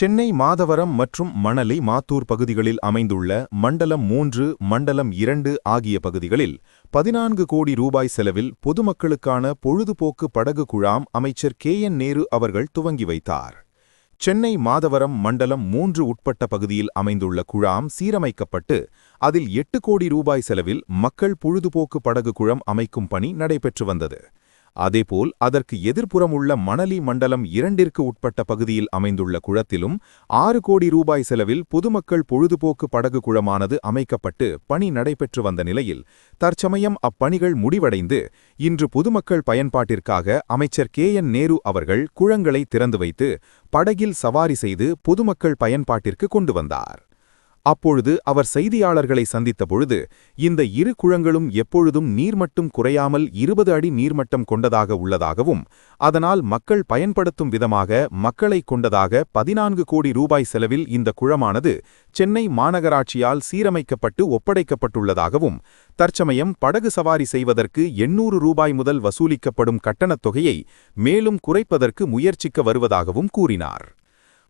சென்னை மாதவரம் மற்றும் மணலி மாத்தூர் பகுதிகளில் அமைந்துள்ள மண்டலம் 3, மண்டலம் 2 ஆகிய பகுதிகளில் 14 கோடி ரூபாய் செலவில் பொதுமக்களுக்கான பொழுதுபோக்கு படகு குழாம் அமைச்சர் KN நேரு அவர்கள் துவங்கி வைத்தார். சென்னை மாதவரம் மண்டலம் 3 உட்பட்ட பகுதியில் அமைந்துள்ள குழாம் சீரமைக்கப்பட்டு அதில் 8 கோடி ரூபாய் செலவில் மக்கள் பொழுதுபோக்கு படகு குழாம் அமைக்கும் பணி நடைபெற்று வந்தது. அதேபோல் அதற்கு எதிர்ப்புறம் உள்ள மணலி மண்டலம் 2ற்கு உட்பட்ட பகுதியில் அமைந்துள்ள குளத்திலும் 6 கோடி ரூபாய் செலவில் பொதுமக்கள் பொழுதுபோக்கு படகு குளமானது அமைக்கப்பட்டு பணி நடைபெற்று வந்த நிலையில் தற்சமயம் அப்பணிகள் முடிவடைந்து இன்று பொதுமக்கள் பயன்பாட்டிற்காக அமைச்சர் KN நேரு அவர்கள் குளங்களை திறந்து வைத்து படகில் சவாரி செய்து பொதுமக்கள் பயன்பாட்டிற்கு கொண்டு வந்தார். அப்பொழுது அவர் செய்தியாளர்களை சந்தித்த பொழுது இந்த இரு குளங்களும் எப்பொழுதும் நீர்மட்டம் குறையாமல் 20 அடி நீர்மட்டம் கொண்டதாக உள்ளதாகவும் அதனால் மக்கள் பயன்படுத்தும் விதமாக மக்களை கொண்டதாக 14 கோடி ரூபாய் செலவில் இந்த குளமானது சென்னை மாநகராட்சியால் சீரமைக்கப்பட்டு ஒப்படைக்கப்பட்டுள்ளதாகவும் தற்சமயம் படகு சவாரி செய்வதற்கு 800 ரூபாய் முதல் வசூலிக்கப்படும் கட்டணத் தொகையை மேலும் குறைப்பதற்கு முயற்சிக்க வருவதாகவும் கூறினார்.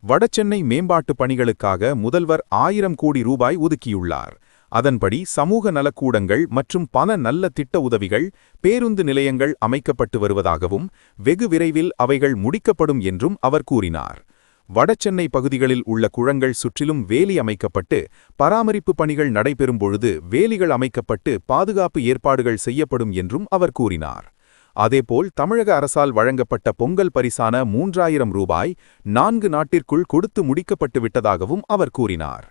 வடசென்னை மேம்பாட்டு பணிகளுக்காக முதல்வர் 1000 கோடி ரூபாய் ஒதுக்கியுள்ளார். அதன்படி சமூக நலக்கூடங்கள் மற்றும் பல நல்ல திட்ட உதவிகள், பேருந்து நிலையங்கள் அமைக்கப்பட்டு வருவதாகவும் வெகு விரைவில் அவைகள் முடிக்கப்படும் என்றும் அவர் கூறினார். வடசென்னை பகுதிகளில் உள்ள குளங்கள் சுற்றிலும் வேலி அமைக்கப்பட்டு பராமரிப்பு பணிகள் நடைபெறும் பொழுது வேலிகள் அமைக்கப்பட்டு பாதுகாப்பு ஏற்பாடுகள் செய்யப்படும் என்றும் அவர் கூறினார். அதேபோல் தமிழக அரசால் வழங்கப்பட்ட பொங்கல் பரிசான 3000 ரூபாய் 4 நாட்டிற்குள் கொடுத்து முடிக்கப்பட்டு விட்டதாகவும் அவர் கூறினார்.